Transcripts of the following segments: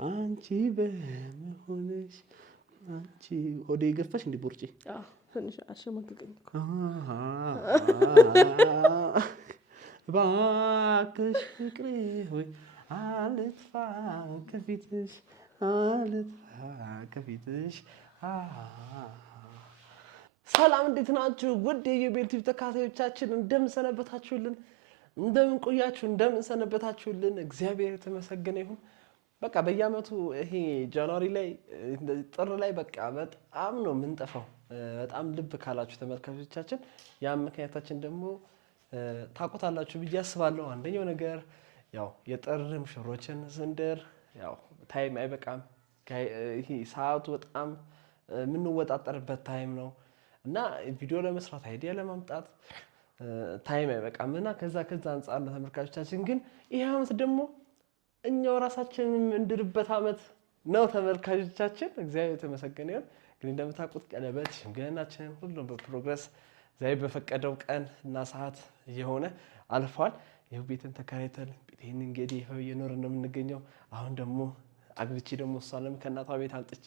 አንቺ በመሆንሽ አንቺ ሆዴ ገፋሽ እንዴ ቦርጪ ትንሽ አሸማቀቀኝ እኮ እባክሽ ፍቅሬ ሆይ አልጥፋ ከፊትሽ አልጥፋ ከፊትሽ። ሰላም እንዴት ናችሁ? ውድ የዩቤል ቲቪ ተከታታዮቻችን እንደምን ሰነበታችሁልን? እንደምን ቆያችሁ? እንደምን ሰነበታችሁልን? እግዚአብሔር የተመሰገነ ይሁን። በቃ በየአመቱ ይሄ ጃንዋሪ ላይ እንደዚህ ጥር ላይ በቃ በጣም ነው የምንጠፋው። በጣም ልብ ካላችሁ ተመልካቾቻችን ያ ምክንያታችን ደግሞ ታውቁታላችሁ ብዬ አስባለሁ። አንደኛው ነገር ያው የጥር ሙሽሮችን ስንድር ያው ታይም አይበቃም። ይሄ ሰዓቱ በጣም የምንወጣጠርበት ታይም ነው እና ቪዲዮ ለመስራት አይዲያ ለማምጣት ታይም አይበቃም እና ከዛ አንፃር ተመልካቾቻችን ግን ይሄ አመት ደግሞ እኛው ራሳችንን የምንድርበት አመት ነው ተመልካቾቻችን። እግዚአብሔር የተመሰገነ ይሁን። ግን እንደምታውቁት ቀለበት ሽምግልናችንን ሁሉም በፕሮግረስ ዛሬ በፈቀደው ቀን እና ሰዓት እየሆነ አልፏል። ይኸው ቤትን ተከራይተን ቤቴን እንግዲህ ይኸው እየኖርን ነው የምንገኘው። አሁን ደግሞ አግብቼ ደግሞ እሷንም ከእናቷ ቤት አምጥቼ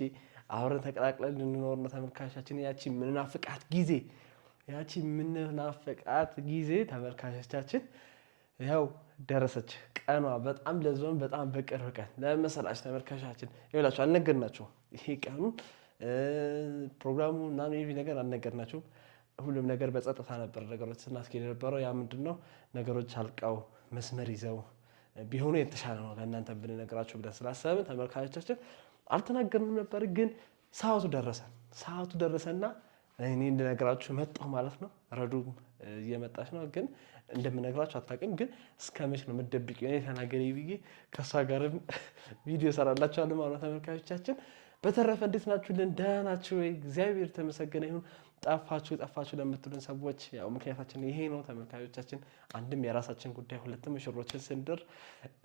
አብረን ተቀላቅለን ልንኖር ነው ተመልካቾቻችን። ያቺ ምንናፍቃት ጊዜ ተመልካቾቻችን ያው ደረሰች ቀኗ። በጣም ለዞን በጣም በቅርብ ቀን ለመሰላች ተመልካቾቻችን ይኸውላችሁ አልነገርናችሁም። ይሄ ቀኑ ፕሮግራሙ እና ሜቢ ነገር አልነገርናችሁም። ሁሉም ነገር በጸጥታ ነበር ነገሮች ስናስኬድ የነበረው። ያ ምንድነው ነገሮች አልቀው መስመር ይዘው ቢሆኑ የተሻለ ነው ለእናንተ ብንነግራችሁ ብለን ስላሰብን ተመልካቾቻችን አልተናገርንም ነበር። ግን ሰዓቱ ደረሰና እኔ እንድነግራችሁ መጣሁ ማለት ነው። ረዱም እየመጣች ነው ግን እንደምነግራችሁ አታውቅም። ግን እስከመቼ ነው የምትደብቂው? እኔ ተናገሪ ብዬ ከእሷ ጋርም ቪዲዮ እሰራላችኋለሁ ማለት ነው ተመልካቾቻችን። በተረፈ እንዴት ናችሁልን? ደህና ናችሁ ወይ? እግዚአብሔር የተመሰገነ ይሁን። ጠፋችሁ ለምትሉን ሰዎች ያው ምክንያታችን ይሄ ነው ተመልካቾቻችን። አንድም የራሳችን ጉዳይ፣ ሁለትም ሙሽሮችን ስንድር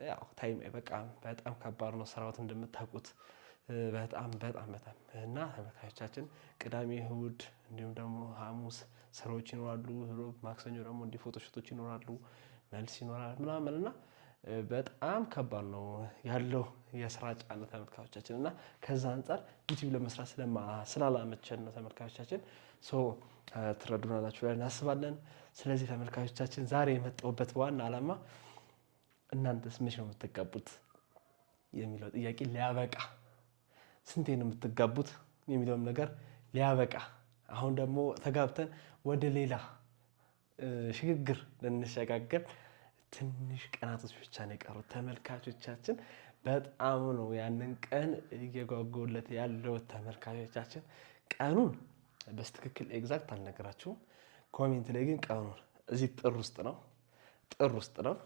ያው ታይም አይበቃም። በጣም ከባድ ነው ስራዎት እንደምታውቁት በጣም እና ተመልካቾቻችን ቅዳሜ፣ እሑድ እንዲሁም ደግሞ ሐሙስ ስራዎች ይኖራሉ። ማክሰኞ ደግሞ እንዲህ ፎቶሾቶች ይኖራሉ፣ መልስ ይኖራል ምናምን እና በጣም ከባድ ነው ያለው የስራ ጫና ተመልካቾቻችን። እና ከዛ አንፃር ዩቲዩብ ለመስራት ስላላመቸን ነው ተመልካቾቻችን። ትረዱናላችሁ ብለን እናስባለን። ስለዚህ ተመልካቾቻችን ዛሬ የመጣሁበት ዋና ዓላማ እናንተስ መቼ ነው የምትጋቡት የሚለው ጥያቄ ሊያበቃ፣ ስንቴ ነው የምትጋቡት የሚለውም ነገር ሊያበቃ፣ አሁን ደግሞ ተጋብተን ወደ ሌላ ሽግግር ልንሸጋገር ትንሽ ቀናቶች ብቻ ነው የቀሩት ተመልካቾቻችን። በጣም ነው ያንን ቀን እየጓጓለት ያለው ተመልካቾቻችን። ቀኑን በስትክክል ኤግዛክት አልነግራችሁም። ኮሜንት ላይ ግን ቀኑን እዚህ ጥር ውስጥ ነው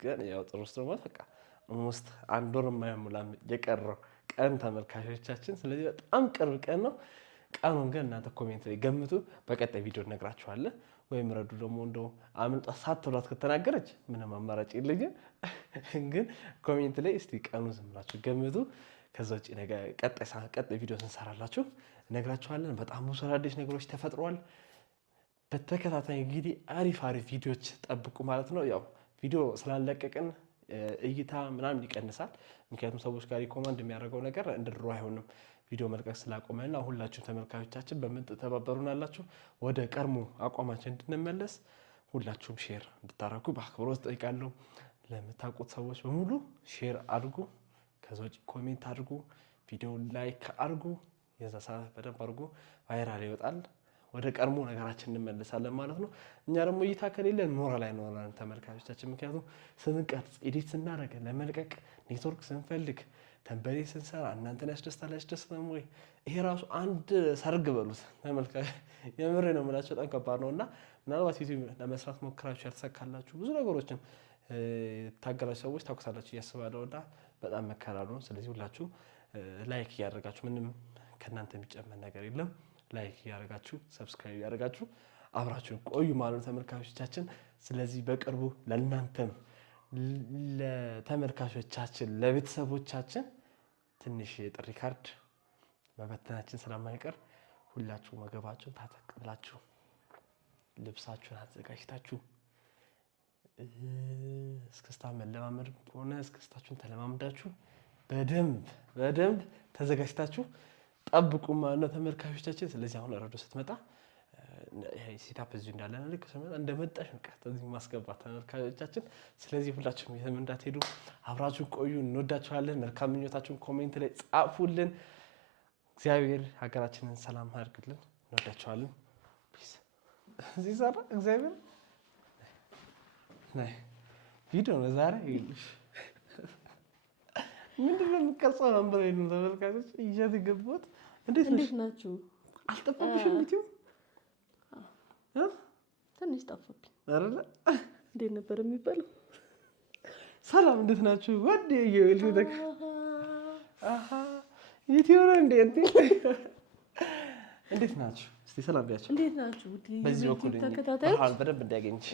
ግን ያው ጥር ውስጥ ነው በቃ ኦልሞስት አንድ ወር የማይሞላም የቀረው ቀን ተመልካቾቻችን። ስለዚህ በጣም ቅርብ ቀን ነው። ቀኑን ግን እናንተ ኮሜንት ላይ ገምቱ። በቀጣይ ቪዲዮ እነግራችኋለን። ወይም ረዱ ደግሞ እንደው አምልጧ ሳትሏት ከተናገረች ምንም አማራጭ የለኝም። ግን ኮሜንት ላይ እስቲ ቀኑ ዝም ብላችሁ ገምቱ። ከዛ ውጪ ቀጣይ ቪዲዮ እንሰራላችሁ እነግራችኋለን። በጣም ብዙ አዳዲስ ነገሮች ተፈጥሯል። በተከታታይ እንግዲህ አሪፍ ቪዲዮዎች ጠብቁ ማለት ነው። ያው ቪዲዮ ስላለቀቅን እይታ ምናምን ይቀንሳል። ምክንያቱም ሰዎች ጋር ሪኮማንድ የሚያደርገው ነገር እንደ ድሮ አይሆንም። ቪዲዮ መልቀቅ ስላቆመና ሁላችሁም ተመልካቾቻችን በምትተባበሩናላችሁ ወደ ቀድሞ አቋማችን እንድንመለስ ሁላችሁም ሼር እንድታረጉ በአክብሮት ጠይቃለሁ። ለምታውቁት ሰዎች በሙሉ ሼር አድርጉ። ከዛ ውጪ ኮሜንት አድርጉ፣ ቪዲዮ ላይክ አድርጉ። የዛ ሰዓት በደንብ አድርጉ ቫይራል ይወጣል። ወደ ቀድሞ ነገራችን እንመለሳለን ማለት ነው። እኛ ደግሞ እይታ ከሌለን ሞራል አይኖረንም ተመልካቾቻችን። ምክንያቱም ስንቀርጽ ኤዲት ስናደርግ ለመልቀቅ ኔትወርክ ስንፈልግ ተንበሌ ስንሰራ እናንተን ያስደስታል ወይ? ይሄ ራሱ አንድ ሰርግ በሉት ተመልካች። የምሬ ነው የምላችሁ በጣም ከባድ ነው። እና ምናልባት ዩቲዩብ ለመስራት ሞክራችሁ ያልተሳካላችሁ ብዙ ነገሮችን ታገላችሁ ሰዎች ታውቁታላችሁ እያስባለሁ። እና በጣም መከራ ነው። ስለዚህ ሁላችሁ ላይክ እያደረጋችሁ ምንም ከእናንተ የሚጨመር ነገር የለም። ላይክ እያደረጋችሁ ሰብስክራይብ እያደረጋችሁ አብራችሁን ቆዩ ማለት ነው ተመልካቾቻችን። ስለዚህ በቅርቡ ለእናንተም ለተመልካቾቻችን ለቤተሰቦቻችን ትንሽ የጥሪ ካርድ መበተናችን ስለማይቀር ሁላችሁ ወገባችሁን ታጠቅ ብላችሁ ልብሳችሁን አዘጋጅታችሁ እስክስታ መለማመድ ከሆነ እስክስታችሁን ተለማምዳችሁ በደንብ ተዘጋጅታችሁ ጠብቁ ማለት ነው ተመልካቾቻችን። ስለዚህ አሁን ረዶ ስትመጣ ሴታፕ እዚሁ እንዳለ ነው። ልክ ስትመጣ እንደመጣሽ እዚህ ማስገባት ተመልካቾቻችን። ስለዚህ ሁላችሁም የትም እንዳትሄዱ አብራችሁ ቆዩ። እንወዳችኋለን። መልካም ምኞታችሁን ኮሜንት ላይ ጻፉልን። እግዚአብሔር ሀገራችንን ሰላም አድርግልን። እንወዳችኋለን። ፒስ። እዚህ ሰራ እግዚአብሔር ናይ ቪዲዮ ነው ዛሬ ይልሽ ምንድነው የምትቀርጸው? ነበር ነው ተመልካቾች ይያዝ ገቦት። እንዴት ናችሁ? አልጠፋብሽም? ቪዲዮ ትንሽ ጠፋብኝ አይደለ? እንዴት ነበር የሚባለው? ሰላም እንዴት ናችሁ? ወዴ ይልሽ ደግ ቪዲዮ ነው እንዴት ናችሁ? እስቲ ሰላም ቢያችሁ። እንዴት ናችሁ? በዚህ በኩል ተከታታዮች በደንብ እንዲያገኝሽ።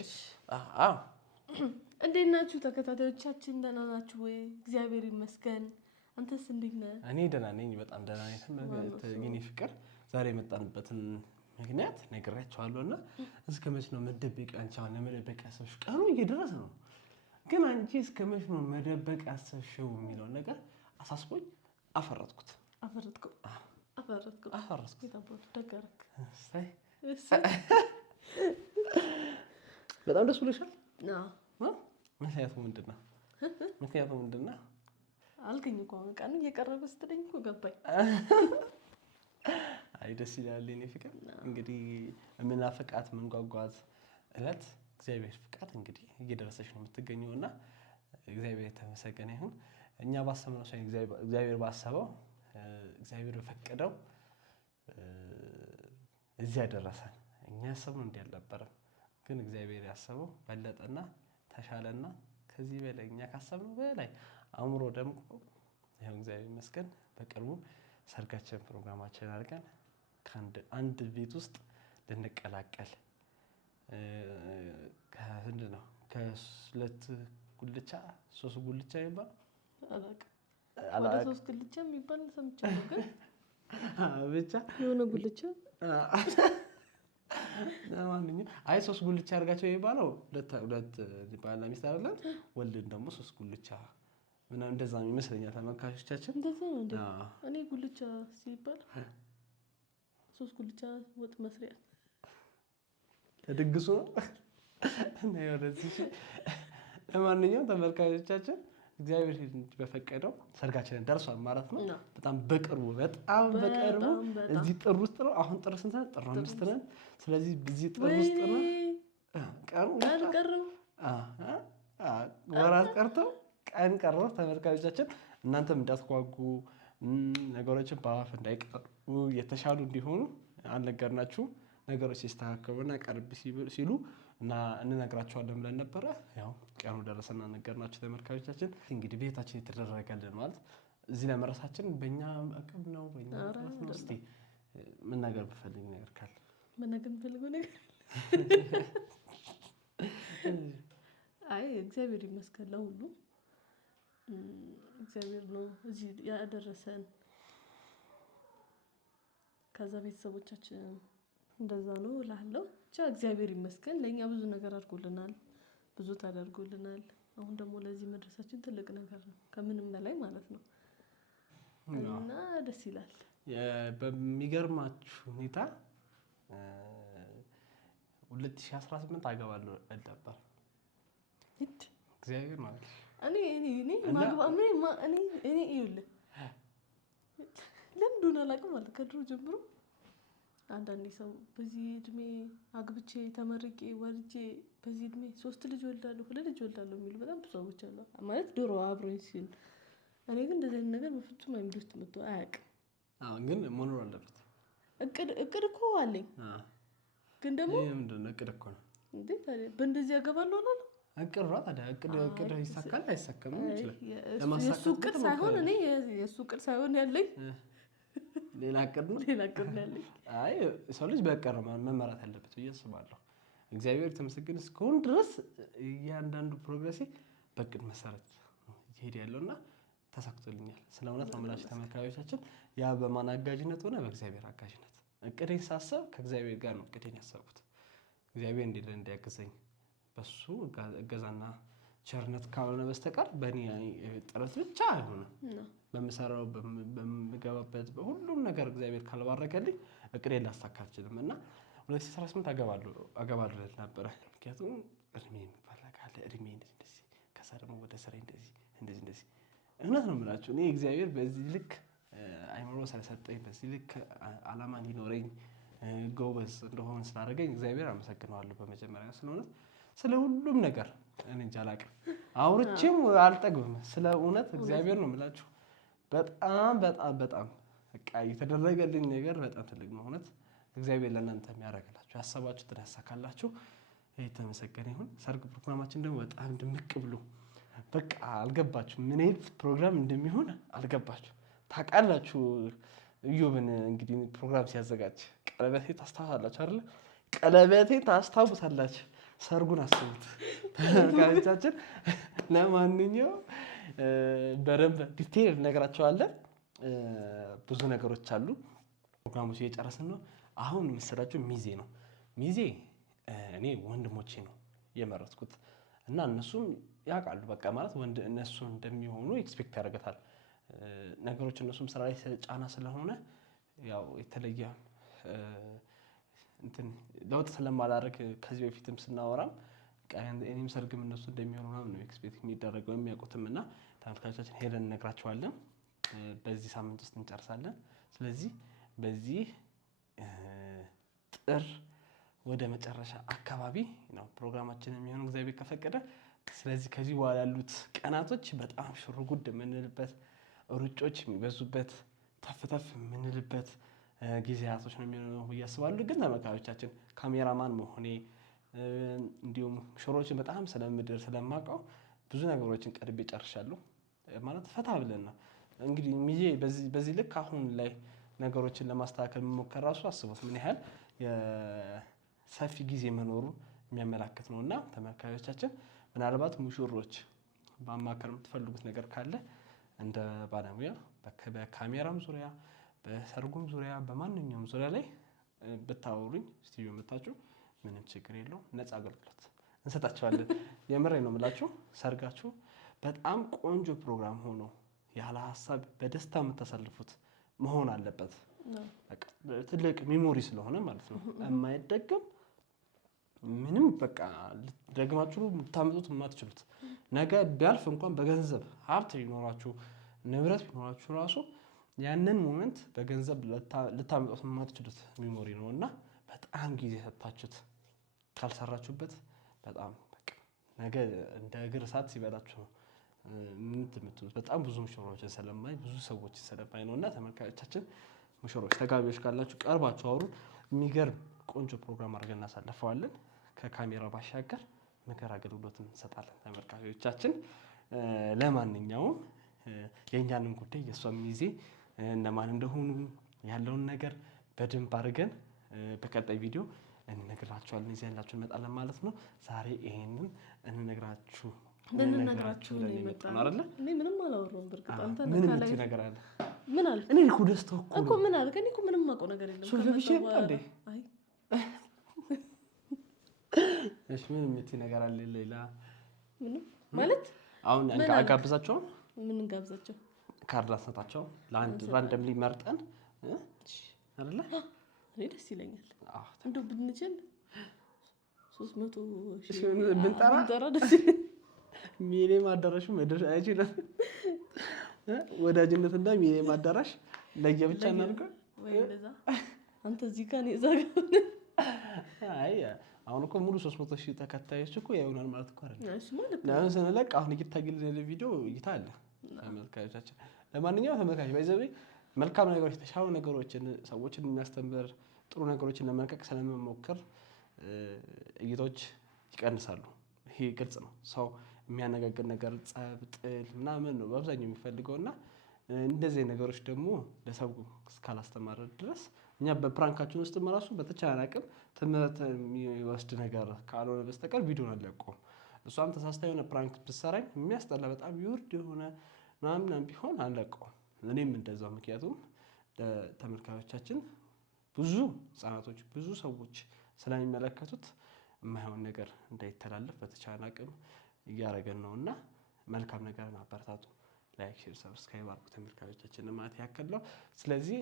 እንዴት ናችሁ ተከታታዮቻችን? ደህና ናችሁ ወይ? እግዚአብሔር ይመስገን። አንተስ እንዴት ነህ? እኔ ደህና ነኝ፣ በጣም ደህና ነኝ። የኔ ፍቅር ዛሬ የመጣንበትን ምክንያት ነግሬያቸዋለሁ እና እስከ መች ነው መደበቅ? አንቺ አሁን ለመደበቅ ያሰብሽ ቀኑ እየደረሰ ነው፣ ግን አንቺ እስከ መች ነው መደበቅ ያሰብሽው የሚለውን ነገር አሳስቦኝ አፈረጥኩት። በጣም ደስ ብሎሻል? ምክንያቱ ምንድን ነው? አልከኝ እኮ አሁን ቀኑ እየቀረበ ስትለኝ እኮ ገባኝ። አይ ደስ ይላል የኔ ፍቅር። እንግዲህ የምናፍቃት የምንጓጓት እለት እግዚአብሔር ፍቃድ እንግዲህ እየደረሰች ነው የምትገኘው እና እግዚአብሔር የተመሰገነ ይሁን። እኛ ባሰብነው ሳይሆን እግዚአብሔር ባሰበው እግዚአብሔር በፈቀደው እዚህ ያደረሰን። እኛ ያሰብነው እንዲህ አልነበረም፣ ግን እግዚአብሔር ያሰበው በለጠና ተሻለና ከዚህ በላይ እኛ ካሰብነው በላይ አእምሮ ደምቆ ይኸው እግዚአብሔር ይመስገን በቅርቡ ሰርጋችን ፕሮግራማችን አድርገን አንድ ቤት ውስጥ ልንቀላቀል ከስንት ነው ከሁለት ጉልቻ ሶስት ጉልቻ ይባል ወደ ሶስት ጉልቻ የሚባል ሰምቻለሁ፣ ግን ብቻ የሆነ ጉልቻ ለማንኛውም አይ ሶስት ጉልቻ አድርጋቸው የሚባለው ሁለት ባልና ሚስት አይደለም፣ ወልድን ደግሞ ሶስት ጉልቻ ምናምን እንደዛ ይመስለኛል ተመልካቾቻችን። እንደዛ ነው እንዴ? እኔ ጉልቻ ሲባል ሶስት ጉልቻ ወጥ መስሪያ ለድግሱ ነው እና ወደዚህ። ለማንኛውም ተመልካቾቻችን እግዚአብሔር በፈቀደው ሰርጋችንን ደርሷል ማለት ነው። በጣም በቅርቡ እዚህ ጥር ውስጥ ነው። አሁን ጥር ስንት ነው? ጥር 5 ነን። ስለዚህ እዚህ ጥር ውስጥ ነው ወራት ቀርተው ቀን ቀረው። ተመልካቾቻችን እናንተም እንዳትጓጉ፣ ነገሮችን በአፍ እንዳይቀሩ፣ የተሻሉ እንዲሆኑ አልነገርናችሁ። ነገሮች ሲስተካከሉና ቀርብ ሲሉ እና እንነግራቸዋለን ብለን ነበረ። ያው ቀኑ ደረሰና ነገርናችሁ ተመልካቾቻችን። እንግዲህ ቤታችን የተደረገልን ማለት እዚህ ለመረሳችን በእኛ አቅም ነው፣ በእኛ ጥረት ነው። እስቲ ምን ነገር ብፈልግ ነገር ካለ ምን ነገር ብፈልገው ነገር አይ እግዚአብሔር ይመስገን ለሁሉ እግዚአብሔር ነው እዚህ ያደረሰን። ከዛ ቤተሰቦቻችን እንደዛ ነው እላለሁ። ብቻ እግዚአብሔር ይመስገን ለእኛ ብዙ ነገር አድርጎልናል፣ ብዙ ታደርጎልናል። አሁን ደግሞ ለዚህ መድረሳችን ትልቅ ነገር ነው፣ ከምንም በላይ ማለት ነው። እና ደስ ይላል። በሚገርማችሁ ሁኔታ 2018 አገባለሁ ነበር እግዚአብሔር ማለት እኔ ይኸውልህ ለምንድን ነው አላውቅም ማለት ከድሮ ጀምሮ አንዳንዴ ሰው በዚህ እድሜ አግብቼ ተመርቄ ወልጄ በዚህ እድሜ 3 ልጅ ወልዳለሁ 2 ልጅ ወልዳለሁ የሚሉ በጣም ብዙ ሰዎች አሉ ማለት ድሮ አብሮኝ ሲል። እኔ ግን እንደዚህ አይነት ነገር በፍጹም አይምሮ ውስጥ መጥቶ አያውቅም። ግን መኖር አለበት። እቅድ እኮ አለኝ፣ ግን ደግሞ ምንድን ነው እቅድ እኮ ነው እንዴ ታዲያ በእንደዚህ ያገባለሁ አላለም። እቅድ ነው ታዲያ እቅድ ይሳካል አይሳካም ይችላል። የእሱ እቅድ ሳይሆን እኔ የእሱ እቅድ ሳይሆን ያለኝ ሌላ እቅድ ነው ያለኝ። አይ ሰው ልጅ በእቅድ ነው መመራት ያለበት ብዬ አስባለሁ። እግዚአብሔር የተመሰገነ እስከሆነ ድረስ እያንዳንዱ ፕሮግሬሴ በእቅድ መሰረት ይሄድ ያለውና ተሳክቶልኛል። ስለ እውነት አምላሽ ተመልካቾቻችን ያ በማን አጋዥነት ሆነ? በእግዚአብሔር አጋዥነት። እቅዴን ሳሰብ ከእግዚአብሔር ጋር ነው እቅዴን ያሰብኩት። እግዚአብሔር እንዲያግዘኝ በሱ እገዛና ቸርነት ካልሆነ በስተቀር በእኔ ጥረት ብቻ አይሆንም። በምሰራው በምገባበት በሁሉም ነገር እግዚአብሔር ካልባረከልኝ እቅዴን ላሳካ አልችልም። እና 2018 አገባለሁ ነበረ። ምክንያቱም እድሜ የሚባል ነገር አለ። እድሜ እንደዚህ ከዛ ደግሞ ወደ ስራ እንደዚህ እውነት ነው የምላችሁ። እኔ እግዚአብሔር በዚህ ልክ አይምሮ ስለሰጠኝ በዚህ ልክ አላማ እንዲኖረኝ ጎበዝ እንደሆን ስላደረገኝ እግዚአብሔር አመሰግነዋለሁ። በመጀመሪያ ስለሆነ ስለ ሁሉም ነገር እኔ እንጃ አላውቅም፣ አውርቼም አልጠግብም። ስለ እውነት እግዚአብሔር ነው የምላችሁ። በጣም በጣም በጣም በቃ የተደረገልኝ ነገር በጣም ትልቅ ነው። እውነት እግዚአብሔር ለእናንተ የሚያደርግላችሁ ያሰባችሁትን ያሳካላችሁ። የተመሰገነ ይሁን። ሰርግ ፕሮግራማችን ደግሞ በጣም ድምቅ ብሎ በቃ አልገባችሁ ምን አይነት ፕሮግራም እንደሚሆን አልገባችሁ። ታውቃላችሁ እዮብን እንግዲህ ፕሮግራም ሲያዘጋጅ ቀለበቴ ታስታውሳላችሁ አይደል? ቀለበቴ ታስታውሳላችሁ። ሰርጉን አስቡት ተመልካቾቻችን። ለማንኛውም በደንብ ዲቴይል እነግራቸዋለን። ብዙ ነገሮች አሉ። ፕሮግራሞች እየጨረስን ነው። አሁን የምሰራቸው ሚዜ ነው። ሚዜ እኔ ወንድሞቼ ነው የመረጥኩት እና እነሱም ያውቃሉ። በቃ ማለት እነሱ እንደሚሆኑ ኤክስፔክት ያደርገታል። ነገሮች እነሱም ስራ ላይ ጫና ስለሆነ ያው የተለየ ለውጥ ስለማላደርግ ከዚህ በፊትም ስናወራም እኔም ሰርግም እነሱ እንደሚሆኑ ምናምን ነው ኤክስፔክት የሚደረገው የሚያውቁትም። እና ተመልካቾቻችን ሄደን እነግራቸዋለን። በዚህ ሳምንት ውስጥ እንጨርሳለን። ስለዚህ በዚህ ጥር ወደ መጨረሻ አካባቢ ነው ፕሮግራማችን የሚሆነው እግዚአብሔር ከፈቀደ። ስለዚህ ከዚህ በኋላ ያሉት ቀናቶች በጣም ሽሩጉድ የምንልበት፣ ሩጮች የሚበዙበት፣ ተፍተፍ የምንልበት ጊዜያቶች ነው የሚሆነው ብዬ አስባለሁ። ግን ተመልካቾቻችን ካሜራማን መሆኔ እንዲሁም ሽሮችን በጣም ስለምድር ስለማውቀው ብዙ ነገሮችን ቀድቤ ጨርሻለሁ። ማለት ፈታ ብለን ነው እንግዲህ ሚዜ በዚህ ልክ አሁን ላይ ነገሮችን ለማስተካከል መሞከር ራሱ አስቡት ምን ያህል ሰፊ ጊዜ መኖሩን የሚያመላክት ነው። እና ተመልካቾቻችን ምናልባት ሙሽሮች ማማከር የምትፈልጉት ነገር ካለ እንደ ባለሙያ በካሜራም ዙሪያ በሰርጉም ዙሪያ በማንኛውም ዙሪያ ላይ ብታወሩኝ ስቱዲዮ መታችሁ ምንም ችግር የለውም። ነፃ አገልግሎት እንሰጣችኋለን። የምሬን ነው የምላችሁ። ሰርጋችሁ በጣም ቆንጆ ፕሮግራም ሆኖ ያለ ሀሳብ በደስታ የምታሳልፉት መሆን አለበት። በቃ ትልቅ ሜሞሪ ስለሆነ ማለት ነው። የማይደገም ምንም በቃ ደግማችሁ ልታመጡት የማትችሉት ነገ ቢያልፍ እንኳን በገንዘብ ሀብት ቢኖራችሁ ንብረት ቢኖራችሁ ራሱ ያንን ሞመንት በገንዘብ ልታመጡት የማትችሉት ሜሞሪ ነው። እና በጣም ጊዜ ሰጥታችሁት ካልሰራችሁበት በጣም በቃ ነገ እንደ እግር እሳት ሲበላችሁ ነው የምትሉት። በጣም ብዙ ሙሽሮችን ስለማይ ብዙ ሰዎችን ስለማይ ነው። እና ተመልካቾቻችን ሙሽሮች ተጋቢዎች ካላችሁ ቀርባችሁ አውሩ። የሚገርም ቆንጆ ፕሮግራም አድርገን እናሳልፈዋለን። ከካሜራ ባሻገር ምክር አገልግሎት እንሰጣለን ተመልካቾቻችን። ለማንኛውም የእኛንም ጉዳይ የእሷም ጊዜ እነማን እንደሆኑ ያለውን ነገር በደንብ አድርገን በቀጣይ ቪዲዮ እንነግራችኋለን። ይዘን ያላችሁ እንመጣለን ማለት ነው። ዛሬ ይሄንን እንነግራችሁ ነው የመጣው አይደል? እኔ ምንም አላወራሁም። በርግጥ አንተ ምን ነገር አለ? ምን አልክ? እኔ እኮ ደስታው እኮ ምን አልክ? እኔ እኮ ምንም አውቀው ነገር የለም። ሶፊ እንዴ አይ እሺ ምን የምትይ ነገር አለ? ሌላ ምንም ማለት አሁን አጋብዛቸው። ምን እንጋብዛቸው? ካርድ አሰጣቸው ለአንድ ራንደምሊ መርጠን አይደለ? እኔ ደስ ይለኛል። እንደው ብንችል 300 ብንጠራ ደስ ይለኛል። ሚሊየም አዳራሹ መድረስ አይችልም። ወዳጅነት እና ሚሊየም አዳራሽ ለየብቻ እናድርገው ወይ እንደዛ። አንተ እዚህ ጋር ነው እዛ ጋር። አይ አሁን እኮ ሙሉ 300,000 ተከታዮች እኮ ያዩናል ማለት እኮ አይደለም። እሺ ማለት ነው። ለምን ስንለቅ አሁን እየታገልን ቪዲዮ እይታ አለ ተመልካቾቻችን። ለማንኛውም ተመልካች ባይዘው መልካም ነገሮች የተሻሉ ነገሮችን ሰዎችን የሚያስተምር ጥሩ ነገሮችን ለመልቀቅ ስለምንሞክር እይታዎች ይቀንሳሉ። ይሄ ግልጽ ነው። ሰው የሚያነጋግር ነገር ጸብ፣ ጥል ምናምን ነው በአብዛኛው የሚፈልገውና እንደዚህ ነገሮች ደግሞ ለሰው እስካላስተማረ ድረስ እኛ በፕራንካችን ውስጥ ራሱ በተቻለ አቅም ትምህርት የሚወስድ ነገር ካልሆነ በስተቀር ቪዲዮን አልለቀውም። እሷም ተሳስታ የሆነ ፕራንክ ብትሰራኝ የሚያስጠላ በጣም ይወርድ የሆነ ምናምን ቢሆን አልለቀውም። እኔም እንደዛው። ምክንያቱም ተመልካቾቻችን ብዙ ህጻናቶች ብዙ ሰዎች ስለሚመለከቱት የማይሆን ነገር እንዳይተላለፍ በተቻለ አቅም እያደረገን ነው እና መልካም ነገር አበረታቱ። ላይክ፣ ሼር፣ ሰብስክራይብ አድርጉ ተመልካቾቻችን ማለት ያክል ነው። ስለዚህ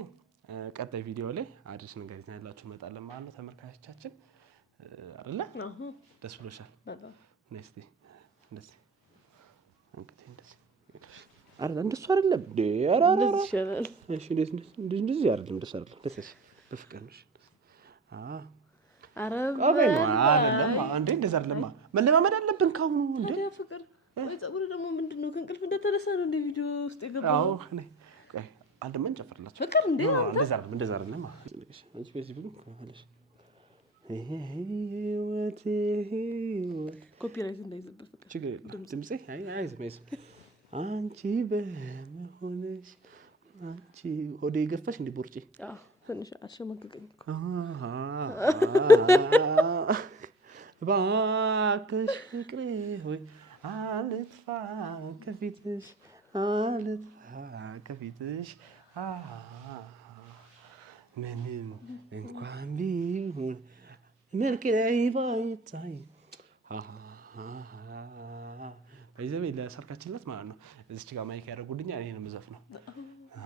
ቀጣይ ቪዲዮ ላይ አዲስ ነገር ይዘንላችሁ እንመጣለን ማለት ነው ተመልካቾቻችን አይደለ? ደስ ብሎሻል? በጣም ነስቲ እንደዚህ እንግዲህ እንደዚህ አይደል? እንደሱ አይደለም እንዴ? ኧረ እንደዚህ ይሻላል። እሺ እንደዚህ አይደለም፣ እንደሱ አይደለም። ደስ በፍቅር ነው። ኧረ አይደለም እንዴ? እንደዛ አይደለም። መለማመድ አለብን ካሁኑ እንዴ? ፍቅር ወይ ፀጉር ደግሞ ምንድነው? ከእንቅልፍ እንደተነሳ ነው እንደ ቪዲዮ ውስጥ የገባው። አዎ እኔ ቆይ አንድ ምን ጨፍርላችሁ ፍቅር እንዴ? እንደዛ አይደለም፣ እንደዛ አይደለም። አንቺ በዚህ ብሉ ካለሽ ህይወቴ ኮፒራይት እንዳይዘበት ፍቅር ችግር የለም። ድምጼ አይዝም። አንቺ በመሆንሽ አንቺ ሆዴ ገፋሽ እንደ ቦርጬ ትንሽ አሸማቀቀኝ እኮ እባክሽ ፍቅሬ ሆይ አልጥፋ ከፊትሽ አልጥፋ ከፊትሽ ምንም እንኳን ቢሆን መልክ ላይ ባይታይ በይዘቤ ለሰርካችንለት ማለት ነው። እዚች ጋር ማይክ ያደረጉልኛል። ይሄን የምዘፍነው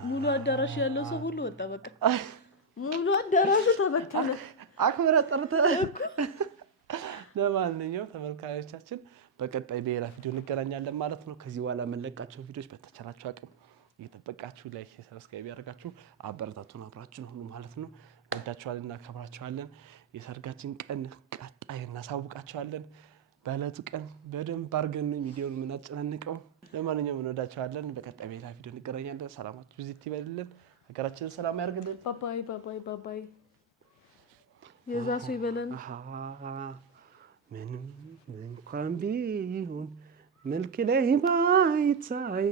ሙሉ አዳራሽ ያለው ሰው ሁሉ ወጣ። በቃ ሙሉ አዳራሹ ተበተነ። አክብረ ጠርተህ ለማንኛውም ተመልካቾቻችን በቀጣይ በሌላ ቪዲዮ እንገናኛለን ማለት ነው። ከዚህ በኋላ የምንለቃቸው ቪዲዮዎች በተቻላችሁ አቅም እየጠበቃችሁ ላይክ፣ ሰብስክራይብ ያደርጋችሁ አበረታቱን፣ አብራችሁን ሁሉ ማለት ነው። እንወዳችኋለን፣ እናከብራችኋለን። የሰርጋችን ቀን ቀጣይ እናሳውቃችኋለን። በዕለቱ ቀን በደንብ አድርገን ቪዲዮውን የምናጨናንቀው። ለማንኛውም እንወዳችኋለን። በቀጣይ በሌላ ቪዲዮ እንገናኛለን። ሰላማችሁ ቪዚት ይበልልን፣ ሀገራችንን ሰላም ያርግልን። ባባይ ባባይ ባባይ። የዛ ሰው ይበለን። ምንም እንኳን ቢሆን መልክ ላይ ባይታይ